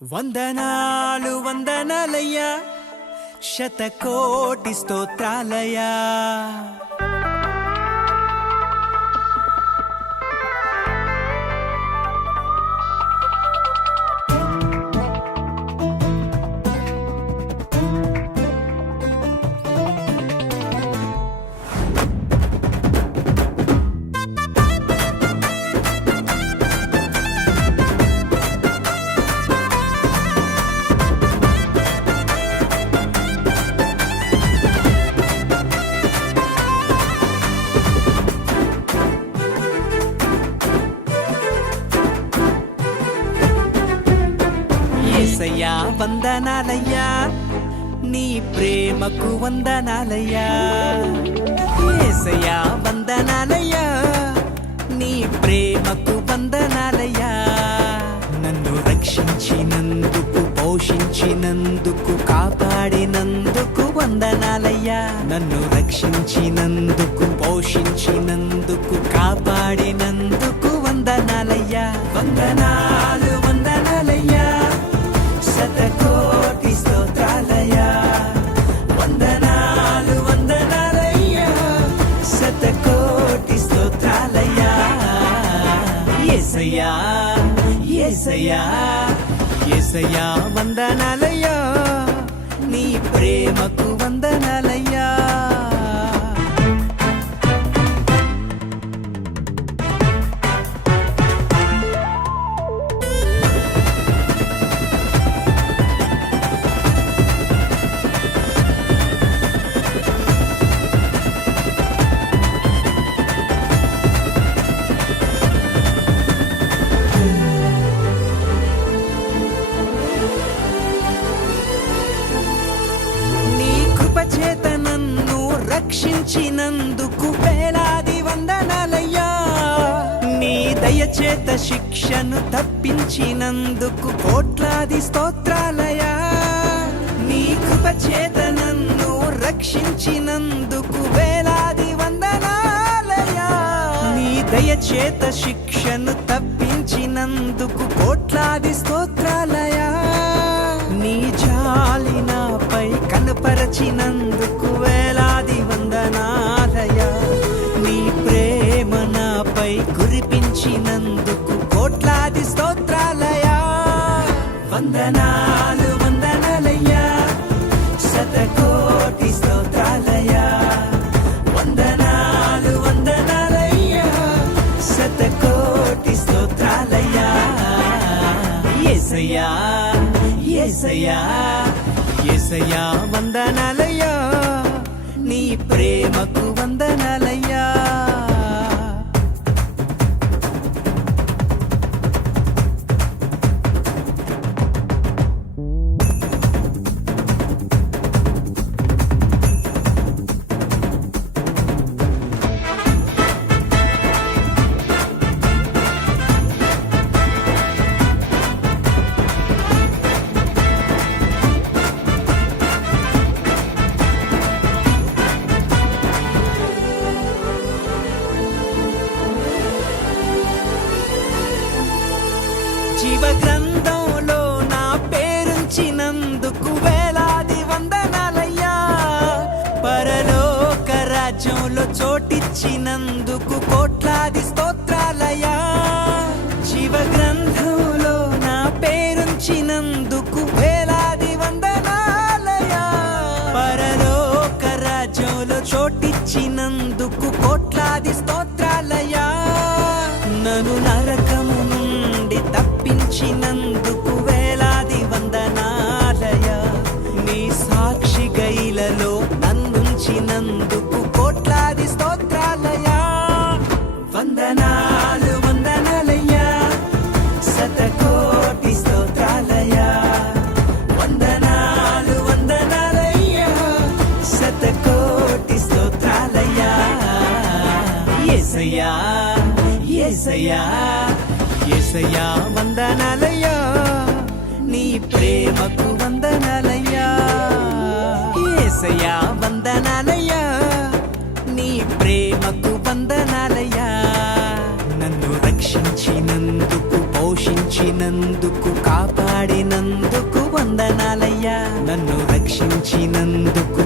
వందనాలు వందనాలయ్యా, శతకోటి స్తోత్రాలయ్యా. యేసయ్యా వందనాలయ్యా, నీ ప్రేమకు వందనాలయ్యా. యేసయ్యా వందనాలయ్యా, నీ ప్రేమకు వందనాలయ్యా. నన్ను రక్షించినందుకు, పోషించినందుకు, కాపాడినందుకు వందనాలయ్యా. నన్ను రక్షించినందుకు, పోషించినందుకు, కాపాడినందుకు వందనాలయ్యా. వందనాలు వందనాలయ్యా, శతకోటి స్తోత్రాలయ్యా. వందనాలు వందనాలయ్యా, శతకోటి స్తోత్రాలయ్యా. యేసయ్యా యేసయ్యా యేసయ్యా వందనాలయ్యా, నీ ప్రేమకు వందనాలయ్యా. చేత నన్ను రక్షించినందుకు వేలాది వందనాలయ్యా. నీ దయచేత శిక్షను తప్పించినందుకు కోట్లాది స్తోత్రాలయ్యా. నీ కృప చేత నన్ను రక్షించినందుకు వేలాది వందనాలయ్యా. నీ దయచేత శిక్షను తప్పించినందుకు కోట్లాది స్తోత్రాలయ్యా. నీ జాలి నాపై కనపరచినందుకు వేలాది వందనాలయ్యా. నీ ప్రేమ నాపై కురిపించినందుకు కోట్లాది స్తోత్రాలయ్యా. వందనాలు వందనాలయ్యా, శతకోటి స్తోత్రాలయ్యా. వందనాలు వందనాలయ్యా, శతకోటి స్తోత్రాలయ్యా. యేసయ్యా యేసయ్యా యేసయ్యా వందనాలయ్యా, నీ ప్రేమకు వందనాలయ్యా. జీవ గ్రంథంలో నా పేరుంచినందుకు వేలాది వందనాలయ్యా. పరలోక రాజ్యంలో చోటిచ్చినందుకు కోట్లాది స్తోత్రాలయ్యా. జీవ గ్రంథంలో నా పేరుంచినందుకు వేలాది వందనాలయ్యా. పరలోక రాజ్యంలో చోటిచ్చినందుకు కోట్లాది స్తోత్రాలయ్యా. నన్ను నరకము నుండి తప్పించినందుకు వేలాది వందనాలయ్యా. నీ సాక్షి గైలలో నన్నుంచినందుకు కోట్లాది స్తోత్రాలయ్యా. వందనాలు వందనాలయ్యా, శతకోటి స్తోత్రాలయ్యా. వందనాలు వందనాలయ్యా, శతకోటి స్తోత్రాలయ్యా. యేసయ్యా యేసయ్యా యేసయ్యా వందనాలయ్యా, నీ ప్రేమకు వందనాలయ్యా. యేసయ్యా వందనాలయ్యా, నీ ప్రేమకు వందనాలయ్యా. నన్ను రక్షించినందుకు, పోషించినందుకు, కాపాడినందుకు ఇచ్చినందుకు